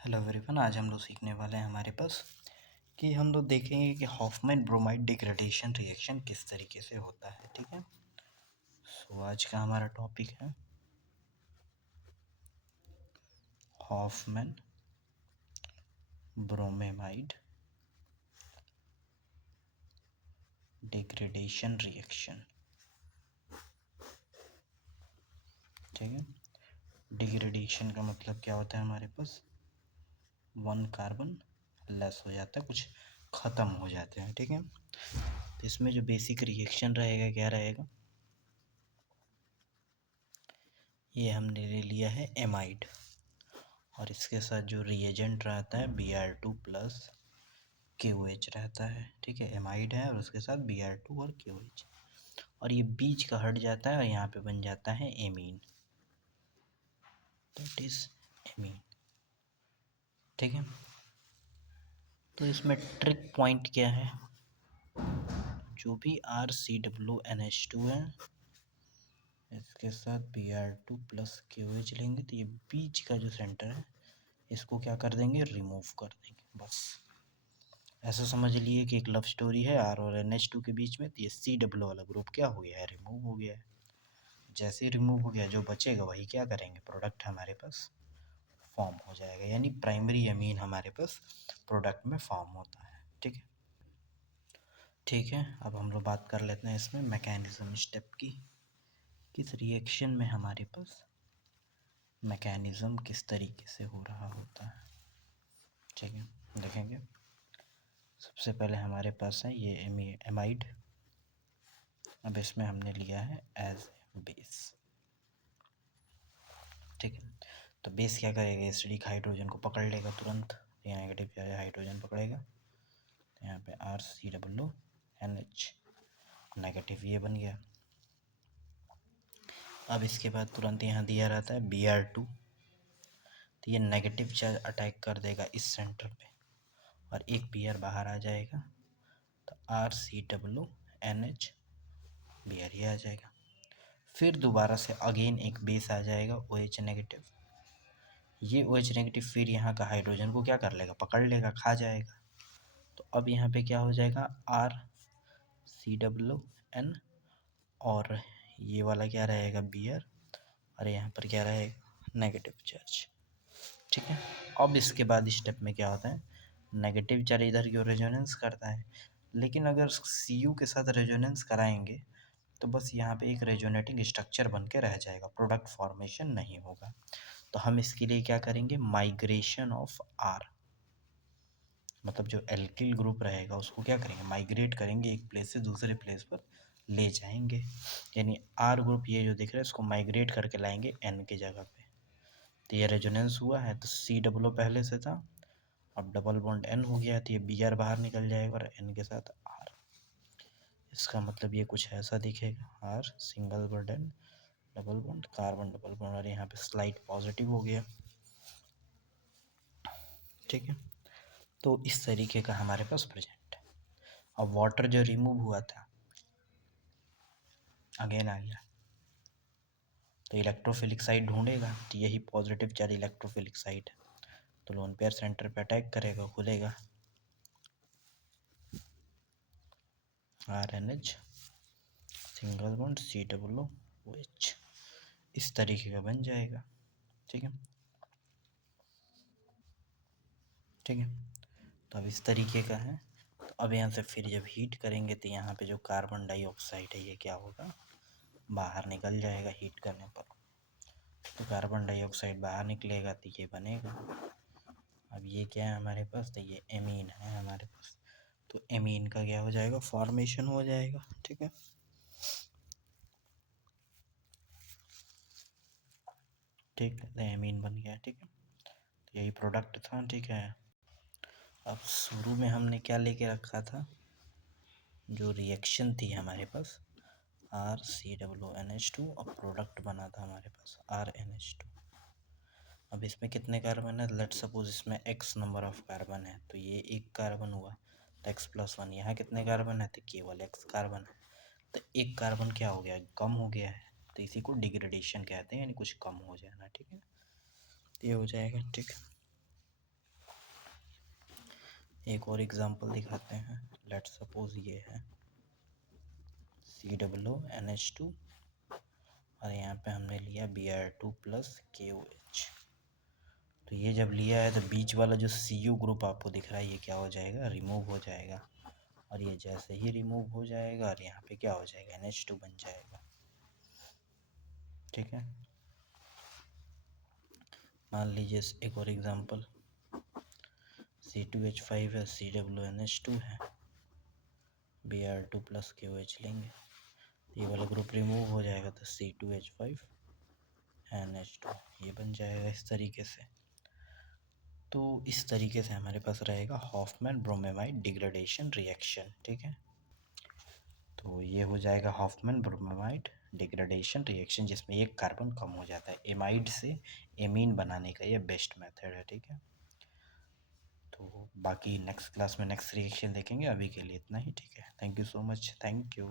Hello everyone, आज हम लोग सीखने वाले हैं हमारे पास कि हम लोग देखेंगे कि हॉफमैन ब्रोमाइड डिग्रेडेशन रिएक्शन किस तरीके से होता है। ठीक है, सो आज का हमारा टॉपिक है हॉफमैन ब्रोमेमाइड डिग्रेडेशन रिएक्शन। ठीक है, डिग्रेडेशन का मतलब क्या होता है, हमारे पास वन कार्बन लेस हो जाता है, कुछ ख़त्म हो जाते हैं। ठीक है, तो इसमें जो बेसिक रिएक्शन रहेगा क्या रहेगा, ये हमने ले लिया है एमाइड और इसके साथ जो रिएजेंट रहता है Br2 प्लस KOH रहता है। ठीक है, एमाइड है और उसके साथ Br2 और KOH, और ये बीच का हट जाता है और यहाँ पे बन जाता है एमीन, दैट इज एमीन। ठीक है, तो इसमें ट्रिक पॉइंट क्या है, जो भी RCOONH2 है इसके साथ Br2 प्लस KOH लेंगे तो ये बीच का जो सेंटर है इसको क्या कर देंगे, रिमूव कर देंगे। बस ऐसा समझ लिए कि एक लव स्टोरी है R और NH2 के बीच में, तो ये COO वाला ग्रुप क्या हो गया है, रिमूव हो गया है। जैसे ही रिमूव हो गया, जो बचेगा वही क्या करेंगे, प्रोडक्ट हमारे पास फॉर्म हो जाएगा, यानी प्राइमरी अमीन हमारे पास प्रोडक्ट में फॉर्म होता है। ठीक है, ठीक है, अब हम लोग बात कर लेते हैं इसमें मैकेनिज्म स्टेप की, किस रिएक्शन में हमारे पास मैकेनिज्म किस तरीके से हो रहा होता है। ठीक है, देखेंगे सबसे पहले हमारे पास है ये एमाइड, अब इसमें हमने लिया है एज बेस। ठीक है, तो बेस क्या करेगा, एसिडिक हाइड्रोजन को पकड़ लेगा तुरंत, यहाँ नेगेटिव हाइड्रोजन पकड़ेगा, तो यहाँ पे RCOONH नेगेटिव ये बन गया। अब इसके बाद तुरंत यहाँ दिया रहता है Br2, तो ये नेगेटिव चार्ज अटैक कर देगा इस सेंटर पे और एक Br बाहर आ जाएगा, तो RCOONH Br ये आ जाएगा। फिर दोबारा से अगेन एक बेस आ जाएगा OH नेगेटिव, ये OH नेगेटिव फिर यहाँ का हाइड्रोजन को क्या कर लेगा, पकड़ लेगा, खा जाएगा। तो अब यहाँ पे क्या हो जाएगा, RCOON और ये वाला क्या रहेगा Br, और यहाँ पर क्या रहेगा, नेगेटिव चार्ज। ठीक है, अब इसके बाद स्टेप में क्या होता है, नेगेटिव चार्ज इधर की ओर रेजोनेंस करता है, लेकिन अगर Cu के साथ रेजोनेंस कराएंगे तो बस यहाँ पे एक रेजोनेटिंग स्ट्रक्चर बन के रह जाएगा, प्रोडक्ट फॉर्मेशन नहीं होगा। तो हम इसके लिए क्या करेंगे, माइग्रेशन ऑफ R, मतलब जो एल्किल ग्रुप रहेगा उसको क्या करेंगे, माइग्रेट करेंगे, एक प्लेस से दूसरे प्लेस पर ले जाएंगे, यानी R ग्रुप ये जो दिख रहा है इसको माइग्रेट करके लाएंगे N की जगह पे। तो ये रेजोनेंस हुआ है, तो COO पहले से था, अब डबल बॉन्ड N हो गया, तो ये Br बाहर निकल जाएगा और N के साथ R। इसका मतलब ये कुछ ऐसा दिखेगा, R single bond N double bond carbon double bond, और यहाँ पे स्लाइड पॉजिटिव हो गया। ठीक है, तो इस तरीके का हमारे पास प्रेजेंट है। अब वाटर जो रिमूव हुआ था अगेन आ गया, तो इलेक्ट्रोफिलिक साइड ढूंढेगा, तो यही पॉजिटिव चार्ज इलेक्ट्रोफिलिक साइड है, तो लोन पेयर सेंटर पे अटैक करेगा, खुलेगा, RNH सिंगल बॉन्ड COOH, इस तरीके का बन जाएगा। ठीक है, ठीक है, तो अब इस तरीके का है। तो अब यहाँ से फिर जब हीट करेंगे तो यहाँ पे जो कार्बन डाइऑक्साइड है ये क्या होगा, बाहर निकल जाएगा हीट करने पर, तो कार्बन डाइऑक्साइड बाहर निकलेगा तो ये बनेगा। अब ये क्या है हमारे पास, तो ये एमीन है हमारे पास, तो एमीन का क्या हो जाएगा, फॉर्मेशन हो जाएगा। ठीक है, ठीक है, तो एमीन बन गया। ठीक है, तो यही प्रोडक्ट था। ठीक है, अब शुरू में हमने क्या लेके रखा था, जो रिएक्शन थी हमारे पास RCOONH2 और प्रोडक्ट बना था हमारे पास RNH2। अब इसमें कितने कार्बन है, लेट सपोज इसमें x नंबर ऑफ कार्बन है, तो ये एक कार्बन हुआ, तो x+1, यहाँ कितने कार्बन है, तो केवल x कार्बन है, तो एक कार्बन क्या हो गया, कम हो गया है, तो इसी को डिग्रेडेशन कहते हैं, यानी कुछ कम हो जाना। ठीक है, ये हो जाएगा। ठीक, एक और एग्जांपल दिखाते हैं। लेट्स सपोज ये है COONH2 और यहाँ पे हमने लिया Br2 प्लस KOH। तो ये जब लिया है तो बीच वाला जो Cu ग्रुप आपको दिख रहा है ये क्या हो जाएगा, रिमूव हो जाएगा। और ये जैसे ही रिमूव हो जाएगा और यहाँ पे क्या हो जाएगा, NH2 बन जाएगा। ठीक है, मान लीजिए एक और एग्जांपल C2H5 है, COONH2 है, Br2 प्लस KOH लेंगे, ये वाला ग्रुप रिमूव हो जाएगा तो C2H5 NH2 ये बन जाएगा इस तरीके से। तो इस तरीके से हमारे पास रहेगा हॉफमैन ब्रोमेमाइड डिग्रेडेशन रिएक्शन। ठीक है, तो ये हो जाएगा हॉफमैन ब्रोमेमाइड डिग्रेडेशन रिएक्शन जिसमें एक कार्बन कम हो जाता है। एमाइड से एमीन बनाने का ये बेस्ट मेथड है। ठीक है, तो बाकी नेक्स्ट क्लास में नेक्स्ट रिएक्शन देखेंगे, अभी के लिए इतना ही। ठीक है, thank you so much, thank you.